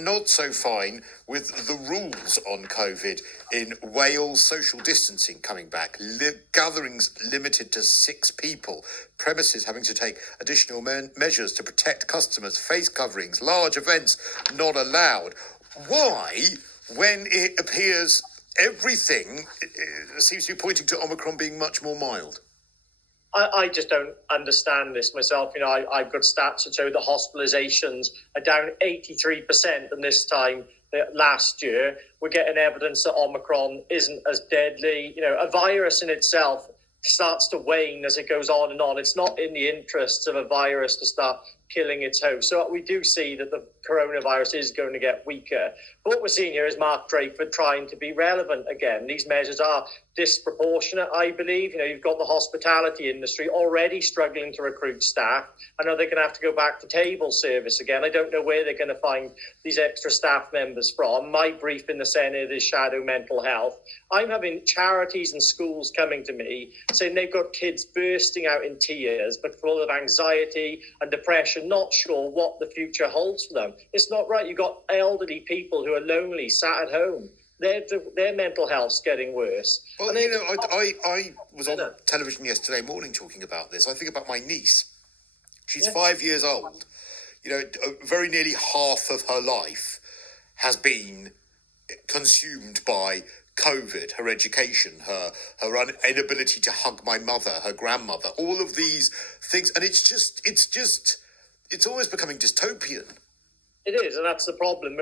Not so fine with the rules on COVID in Wales, social distancing coming back, gatherings limited to 6 people, premises having to take additional measures to protect customers, face coverings, large events not allowed. Why, when it appears everything seems to be pointing to Omicron being much more mild? I just don't understand this myself. I've got stats that show the hospitalizations are down 83% than this time last year. We're getting evidence that Omicron isn't as deadly. A virus in itself starts to wane as it goes on and on. It's not in the interests of a virus to start killing its host. So we do see that the coronavirus is going to get weaker. But what we're seeing here is Mark Drakeford trying to be relevant again. These measures are disproportionate, I believe. You've got the hospitality industry already struggling to recruit staff. I know they're going to have to go back to table service again. I don't know where they're going to find these extra staff members from. My brief in the Senate is shadow mental health. I'm having charities and schools coming to me saying they've got kids bursting out in tears, but full of anxiety and depression, not sure what the future holds for them. It's not right. You've got elderly people who are lonely, sat at home. Their mental health's getting worse. Well, I was on television yesterday morning talking about this. I think about my niece. She's 5 years old. Very nearly half of her life has been consumed by COVID, her education, her inability to hug my mother, her grandmother, all of these things. And it's always becoming dystopian. It is, and that's the problem.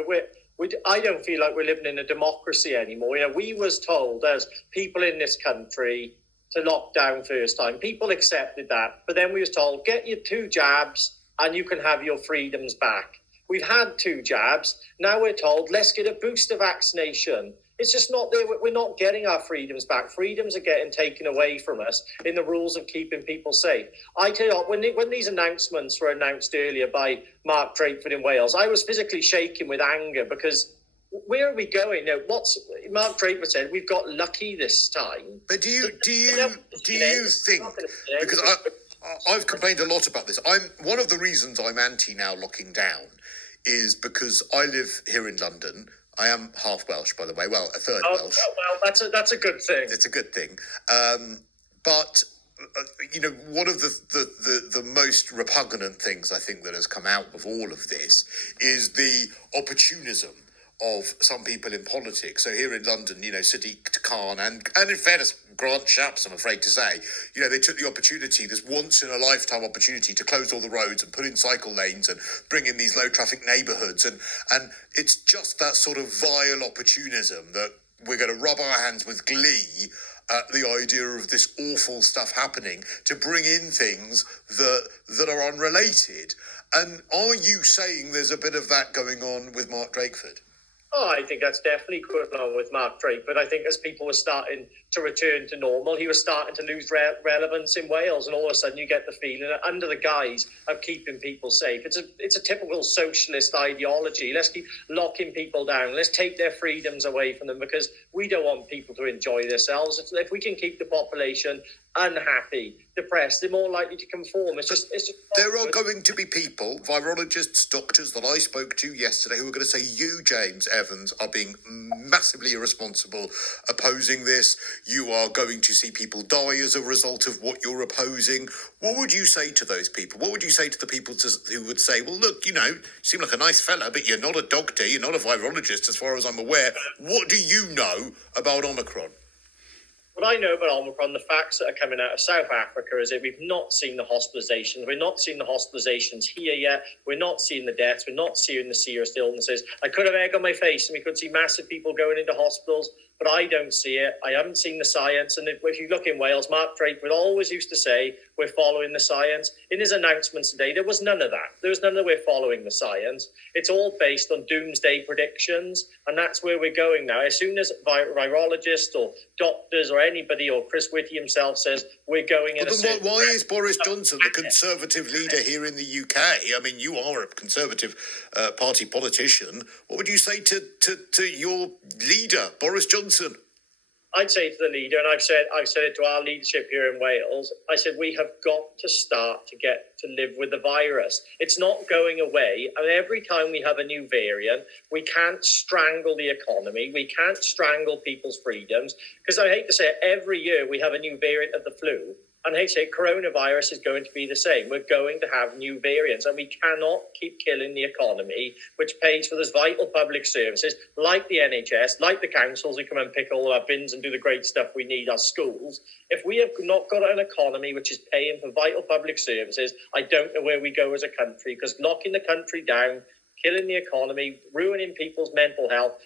I don't feel like we're living in a democracy anymore. We was told as people in this country to lock down first time. People accepted that. But then we was told, get your 2 jabs and you can have your freedoms back. We've had 2 jabs. Now we're told, let's get a booster vaccination. It's just not there. We're not getting our freedoms back. Freedoms are getting taken away from us in the rules of keeping people safe. I tell you what, when these announcements were announced earlier by Mark Drakeford in Wales, I was physically shaking with anger because where are we going? Mark Drakeford said, we've got lucky this time. But do you think, because I've complained a lot about this, one of the reasons I'm anti now locking down is because I live here in London. I am half Welsh, by the way. Well, a third Welsh. Well, that's a good thing. It's a good thing. But one of the most repugnant things I think that has come out of all of this is the opportunism of some people in politics. So here in London, Sadiq Khan and in fairness, Grant Shapps, I'm afraid to say, they took the opportunity, this once-in-a-lifetime opportunity to close all the roads and put in cycle lanes and bring in these low-traffic neighbourhoods. And it's just that sort of vile opportunism that we're going to rub our hands with glee at the idea of this awful stuff happening to bring in things that are unrelated. And are you saying there's a bit of that going on with Mark Drakeford? Oh, I think that's definitely going on with Mark Drakeford. I think as people were starting to return to normal, he was starting to lose relevance in Wales, and all of a sudden you get the feeling that under the guise of keeping people safe, it's a typical socialist ideology. Let's keep locking people down. Let's take their freedoms away from them because we don't want people to enjoy themselves. If we can keep the population unhappy, depressed, they're more likely to conform. It's just there are going to be people, virologists, doctors that I spoke to yesterday who are going to say you, James Evans, are being massively irresponsible opposing this. You are going to see people die as a result of what you're opposing. What would you say to those people? What would you say to the people who would say, well, look, you seem like a nice fella, but you're not a doctor, you're not a virologist as far as I'm aware. What do you know about Omicron? What I know about Omicron, the facts that are coming out of South Africa is that we've not seen the hospitalizations. We're not seeing the hospitalizations here yet. We're not seeing the deaths. We're not seeing the serious illnesses. I could have egg on my face and we could see massive people going into hospitals, but I don't see it. I haven't seen the science. And if you look in Wales, Mark Drakeford always used to say, we're following the science. In his announcements today, there was none of that. There was none of we're following the science. It's all based on doomsday predictions. And that's where we're going now. As soon as virologists or doctors or anybody or Chris Whitty himself says we're going in why is Boris Johnson the Conservative leader here in the UK? I mean, you are a Conservative Party politician. What would you say to your leader, Boris Johnson? I'd say to the leader, and I've said it to our leadership here in Wales, I said we have got to start to get to live with the virus. It's not going away. And every time we have a new variant, we can't strangle the economy. We can't strangle people's freedoms. Because I hate to say it, every year we have a new variant of the flu. And I hate to say it, coronavirus is going to be the same. We're going to have new variants, and we cannot keep killing the economy, which pays for those vital public services like the NHS, like the councils who come and pick all our bins and do the great stuff we need, our schools. If we have not got an economy which is paying for vital public services, I don't know where we go as a country, because locking the country down, killing the economy, ruining people's mental health